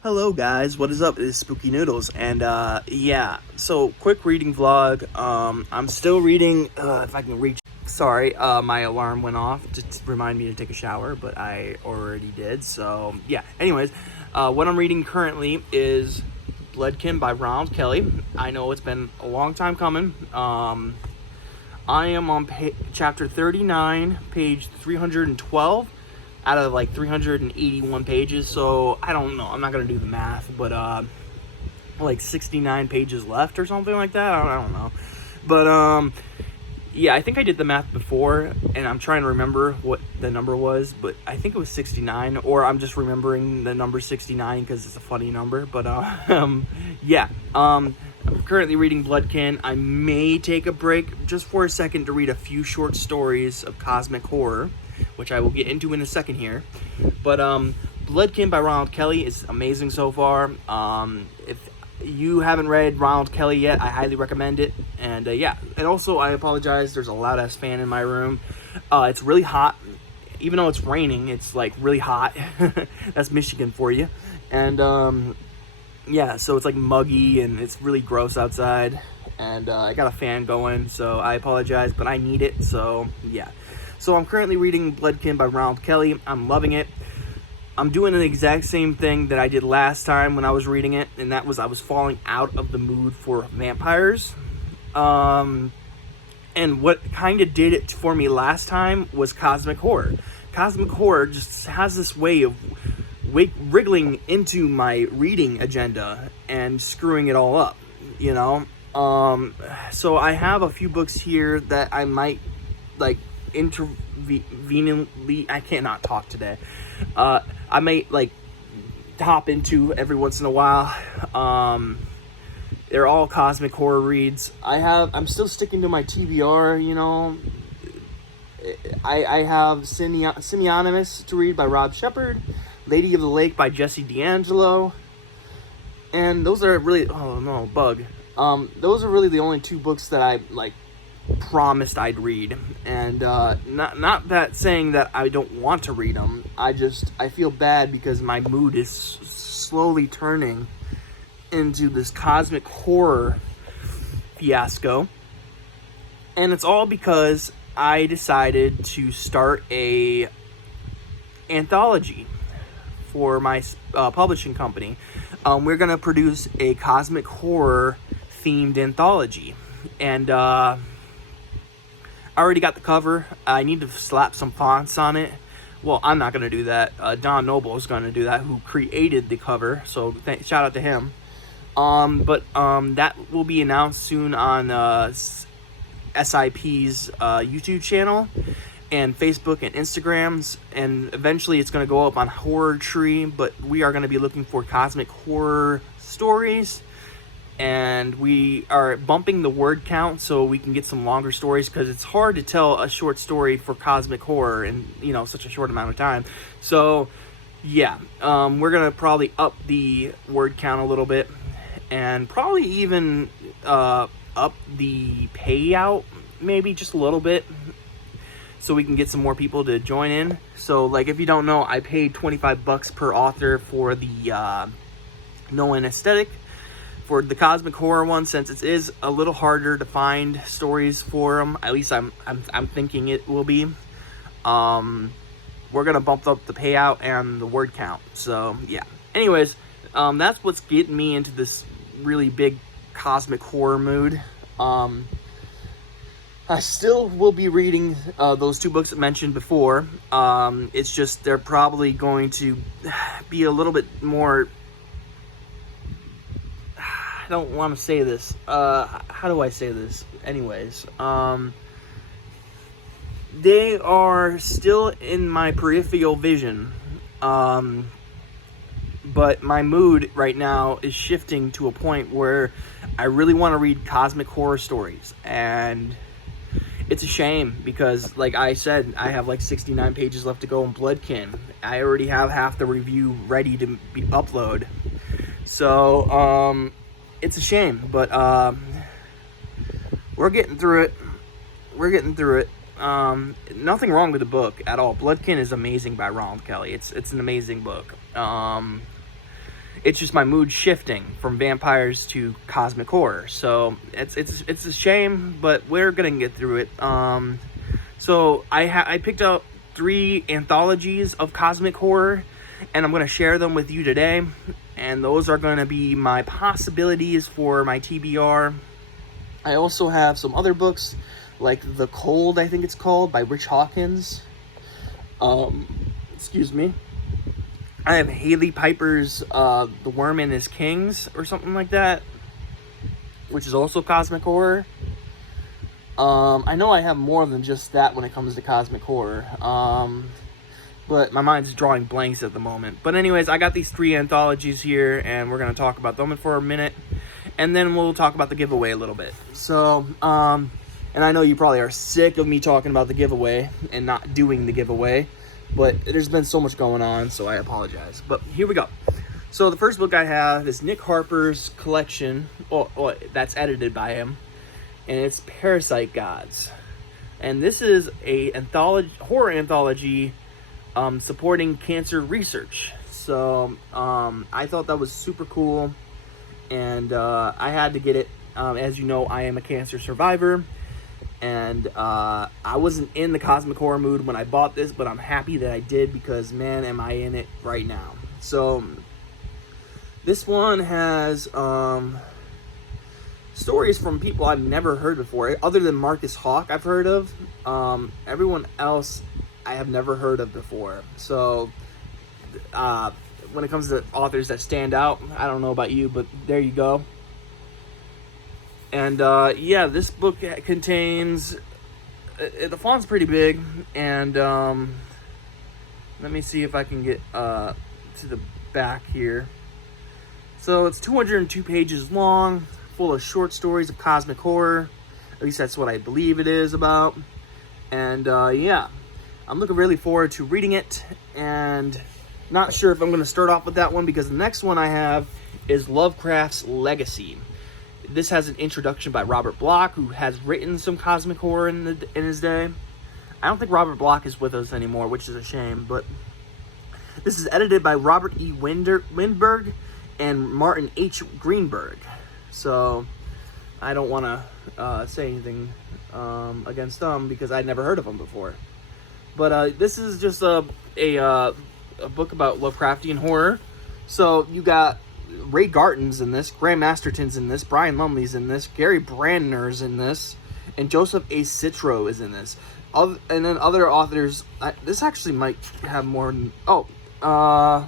Hello guys, what is up? It's Spooky Noodles, and yeah, so quick reading vlog. I'm still reading, if I can reach, sorry, my alarm went off to remind me to take a shower, but I already did, so yeah. Anyways, what I'm reading currently is Bloodkin by Ronald Kelly. I know it's been a long time coming. I am on chapter 39, page 312. Out of like 381 pages, so I don't know, I'm not gonna do the math, but like 69 pages left or something like that. I don't know, but yeah, I think I did the math before and I'm trying to remember what the number was, but I think it was 69, or I'm just remembering the number 69 because it's a funny number. But yeah, I'm currently reading Bloodkin. I may take a break just for a second to read a few short stories of cosmic horror, which I will get into in a second here. But Bloodkin by Ronald Kelly is amazing so far. If you haven't read Ronald Kelly yet, I highly recommend it. And yeah, and also I apologize, there's a loud ass fan in my room. It's really hot. Even though it's raining, it's like really hot. That's Michigan for you. And yeah, so it's like muggy and it's really gross outside. And I got a fan going, so I apologize, but I need it, so yeah. So I'm currently reading Bloodkin by Ronald Kelly. I'm loving it. I'm doing the exact same thing that I did last time when I was reading it, and that was I was falling out of the mood for vampires. And what kind of did it for me last time was cosmic horror. Cosmic horror just has this way of wriggling into my reading agenda and screwing it all up, you know? So I have a few books here that I might, like, interveningly, I cannot talk today. I may like hop into every once in a while. They're all cosmic horror reads. I'm still sticking to my TBR, you know. I have Semionymous to read by Rob Shepard, Lady of the Lake by Jesse D'Angelo, and those are really, oh no, bug. Those are really the only two books that I like promised I'd read, and not that saying that I don't want to read them. I feel bad because my mood is slowly turning into this cosmic horror fiasco, and it's all because I decided to start a anthology for my publishing company. We're gonna produce a cosmic horror themed anthology, and I already got the cover. I need to slap some fonts on it. Well, I'm not going to do that. Don Noble is going to do that, who created the cover. So shout out to him. But that will be announced soon on SIP's YouTube channel and Facebook and Instagrams. And eventually it's going to go up on Horror Tree. But we are going to be looking for cosmic horror stories. And we are bumping the word count so we can get some longer stories, because it's hard to tell a short story for cosmic horror in, you know, such a short amount of time. So yeah, we're gonna probably up the word count a little bit, and probably even up the payout maybe just a little bit, so we can get some more people to join in. So like, if you don't know, I paid $25 per author for the no anesthetic. For the cosmic horror one, since it is a little harder to find stories for them, at least I'm thinking it will be. We're gonna bump up the payout and the word count. So yeah. Anyways, that's what's getting me into this really big cosmic horror mood. I still will be reading those two books I mentioned before. It's just they're probably going to be a little bit more. I don't want to say this. How do I say this? Anyways, they are still in my peripheral vision, but my mood right now is shifting to a point where I really want to read cosmic horror stories, and it's a shame because, like I said, I have like 69 pages left to go in Bloodkin. I already have half the review ready to be upload, so it's a shame, but we're getting through it. Nothing wrong with the book at all. Bloodkin is amazing by Ronald Kelly. It's an amazing book. it's just my mood shifting from vampires to cosmic horror. So it's a shame, but we're gonna get through it. So I picked out 3 anthologies of cosmic horror, and I'm gonna share them with you today. And those are gonna be my possibilities for my TBR. I also have some other books, like The Cold, I think it's called, by Rich Hawkins. Excuse me. I have Haley Piper's The Worm and His Kings, or something like that, which is also cosmic horror. I know I have more than just that when it comes to cosmic horror, but my mind's drawing blanks at the moment. But anyways, I got these 3 anthologies here, and we're going to talk about them for a minute, and then we'll talk about the giveaway a little bit. So, and I know you probably are sick of me talking about the giveaway and not doing the giveaway, but there's been so much going on, so I apologize. But here we go. So the first book I have is Nick Harper's collection, that's edited by him, and it's Parasite Gods. And this is a horror anthology supporting cancer research. So I thought that was super cool, and I had to get it. As you know, I am a cancer survivor, and I wasn't in the cosmic horror mood when I bought this, but I'm happy that I did, because man, am I in it right now. So this one has stories from people I've never heard before, other than Marcus Hawk I've heard of. Everyone else I have never heard of before. So when it comes to authors that stand out, I don't know about you, but there you go. And yeah, this book contains, the font's pretty big, and let me see if I can get to the back here. So it's 202 pages long, full of short stories of cosmic horror. At least that's what I believe it is about. And yeah, I'm looking really forward to reading it, and not sure if I'm going to start off with that one, because the next one I have is Lovecraft's Legacy. This has an introduction by Robert Bloch, who has written some cosmic horror in his day. I don't think Robert Bloch is with us anymore, which is a shame, but this is edited by Robert E. Windberg and Martin H. Greenberg. So I don't want to say anything against them, because I'd never heard of them before. But this is just a book about Lovecraftian horror. So you got Ray Garton's in this, Graham Masterton's in this, Brian Lumley's in this, Gary Brandner's in this, and Joseph A. Citro is in this. And then other authors. This actually might have more than... I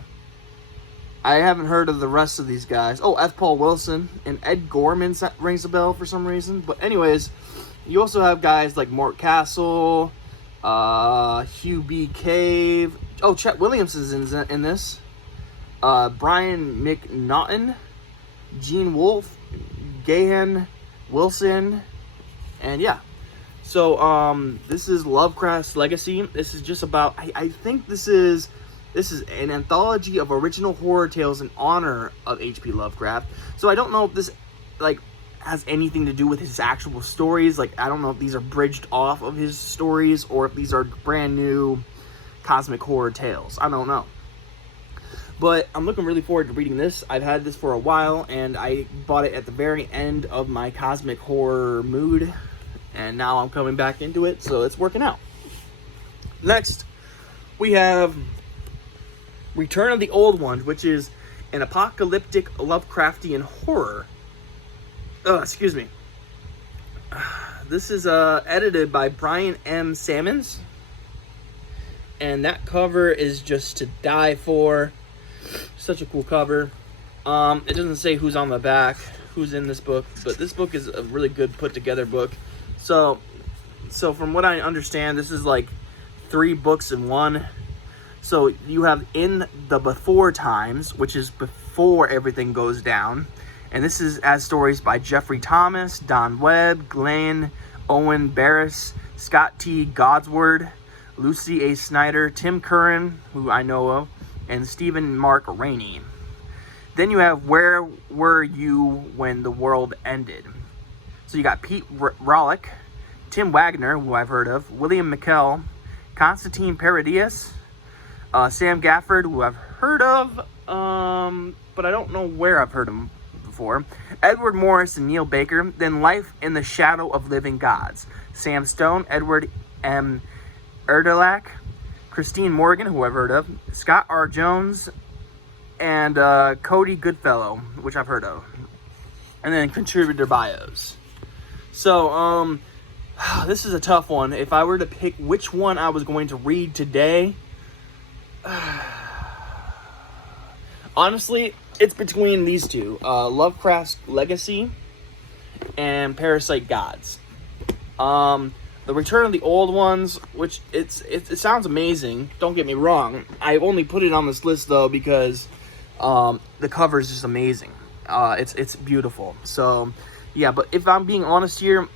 haven't heard of the rest of these guys. F. Paul Wilson and Ed Gorman rings a bell for some reason. But anyways, you also have guys like Mort Castle, Hugh B. Cave. Chet Williams is in this. Brian McNaughton, Gene Wolfe, Gahan Wilson, and yeah. So this is Lovecraft's Legacy. This is just about, I think this is an anthology of original horror tales in honor of H.P. Lovecraft. So I don't know if this has anything to do with his actual stories. I don't know if these are bridged off of his stories, or if these are brand new cosmic horror tales. I don't know. But I'm looking really forward to reading this. I've had this for a while, and I bought it at the very end of my cosmic horror mood, and now I'm coming back into it, so it's working out. Next, we have Return of the Old Ones, which is an apocalyptic Lovecraftian horror. Excuse me. This is edited by Brian M. Sammons, and that cover is just to die for. Such a cool cover. It doesn't say who's on the back, who's in this book, but this book is a really good put together book. So from what I understand, this is 3 books in one. So you have In the Before Times, which is before everything goes down, and this is as stories by Jeffrey Thomas, Don Webb, Glenn Owen Barris, Scott T. Godsword, Lucy A. Snyder, Tim Curran, who I know of, and Stephen Mark Rainey. Then you have Where Were You When the World Ended? So you got Pete Rollick, Tim Wagner, who I've heard of, William McKell, Constantine Paradies, Sam Gafford, who I've heard of, but but I don't know where I've heard him before. Edward Morris and Neil Baker. Then Life in the Shadow of Living Gods. Sam Stone, Edward M. Erdelak, Christine Morgan, who I've heard of, Scott R. Jones, and Cody Goodfellow, which I've heard of. And then contributor bios. So, this is a tough one. If I were to pick which one I was going to read today, honestly, it's between these two. Lovecraft's Legacy and Parasite Gods. The Return of the Old Ones, which it sounds amazing. Don't get me wrong. I only put it on this list though because the cover is just amazing. It's beautiful. So yeah, but if I'm being honest here,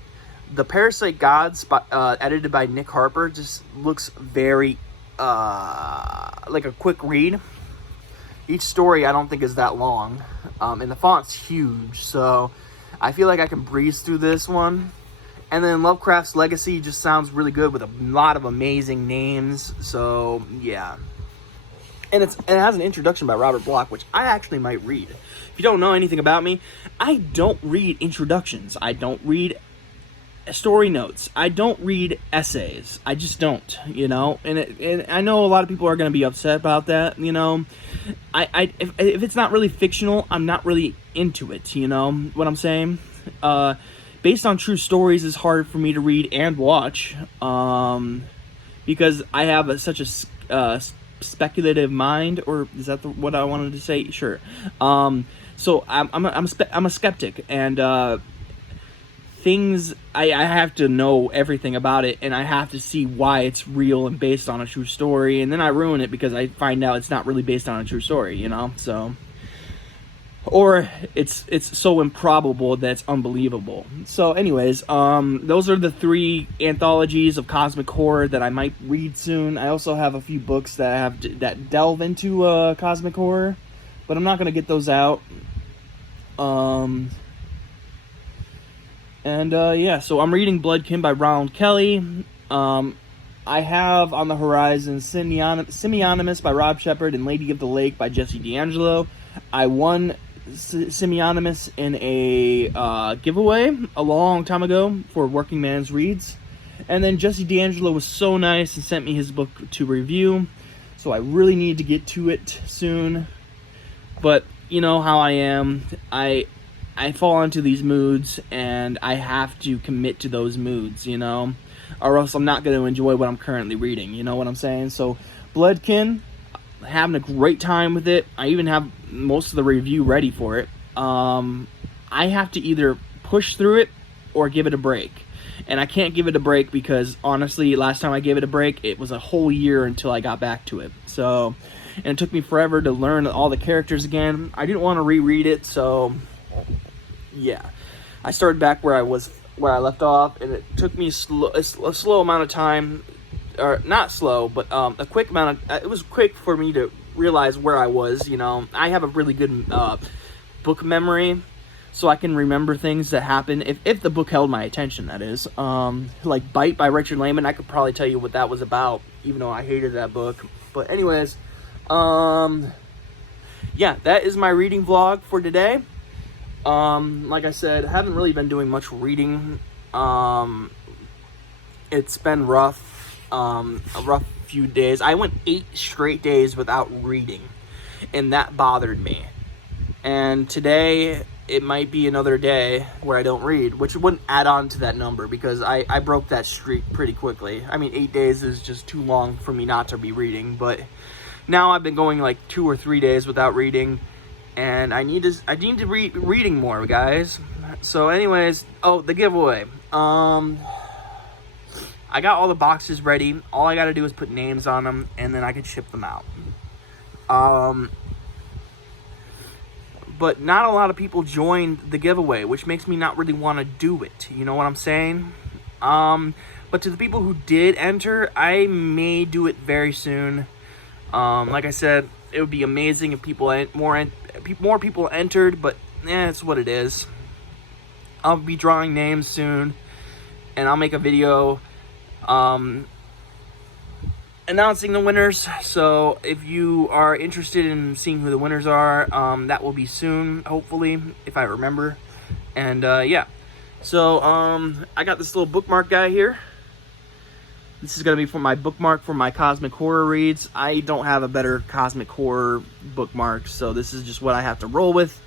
the Parasite Gods, edited by Nick Harper, just looks very like a quick read. Each story I don't think is that long, and the font's huge, so I feel like I can breeze through this one. And then Lovecraft's Legacy just sounds really good with a lot of amazing names. So yeah, and it has an introduction by Robert Bloch, which I actually might read. If you don't know anything about me, I don't read introductions. I don't read story notes. I don't read essays. I just don't, you know. And I know a lot of people are going to be upset about that, you know. If it's not really fictional, I'm not really into it, you know what I'm saying? Based on true stories is hard for me to read and watch, because I have such a speculative mind, or is that what I wanted to say? Sure. So I'm a skeptic, and things I have to know everything about it, and I have to see why it's real and based on a true story, and then I ruin it because I find out it's not really based on a true story, you know. So, or it's so improbable that it's unbelievable. So anyways, those are the 3 anthologies of cosmic horror that I might read soon. I also have a few books that delve into cosmic horror, but I'm not going to get those out. Yeah, so I'm reading Bloodkin by Ronald Kelly. I have on the horizon Semionymous by Rob Shepard and Lady of the Lake by Jesse D'Angelo. I won Semionymous in a giveaway a long time ago for Working Man's Reads. And then Jesse D'Angelo was so nice and sent me his book to review. So I really need to get to it soon. But you know how I am. I fall into these moods, and I have to commit to those moods, you know, or else I'm not going to enjoy what I'm currently reading, you know what I'm saying? So, Bloodkin, having a great time with it. I even have most of the review ready for it. I have to either push through it or give it a break. And I can't give it a break because, honestly, last time I gave it a break, it was a whole year until I got back to it. So, and it took me forever to learn all the characters again. I didn't want to reread it, so yeah, I started back where I left off, and it took me a slow amount of time, or not slow, but a quick amount of. It was quick for me to realize where I was. You know, I have a really good book memory, so I can remember things that happen if the book held my attention. That is, like Bite by Richard Lehman. I could probably tell you what that was about, even though I hated that book. But anyways, yeah, that is my reading vlog for today. Like I said, I haven't really been doing much reading. It's been rough, a rough few days. I went 8 straight days without reading, and that bothered me. And today, it might be another day where I don't read, which wouldn't add on to that number because I broke that streak pretty quickly. I mean, 8 days is just too long for me not to be reading, but now I've been going like 2 or 3 days without reading. And I need to read reading more, guys. So anyways, the giveaway. I got all the boxes ready. All I got to do is put names on them, and then I can ship them out. But not a lot of people joined the giveaway, which makes me not really want to do it. You know what I'm saying? But to the people who did enter, I may do it very soon. Like I said, it would be amazing if more people entered, but it's what it is. I'll be drawing names soon, and I'll make a video announcing the winners. So if you are interested in seeing who the winners are, that will be soon, hopefully, if I remember. And yeah, so I got this little bookmark guy here. This is going to be for my bookmark for my cosmic horror reads. I don't have a better cosmic horror bookmark, so this is just what I have to roll with.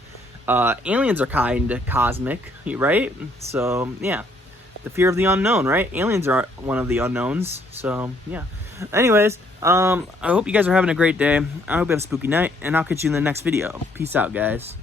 Aliens are kind of cosmic, right? So yeah, the fear of the unknown, right? Aliens are one of the unknowns, so yeah. Anyways, I hope you guys are having a great day. I hope you have a spooky night, and I'll catch you in the next video. Peace out, guys.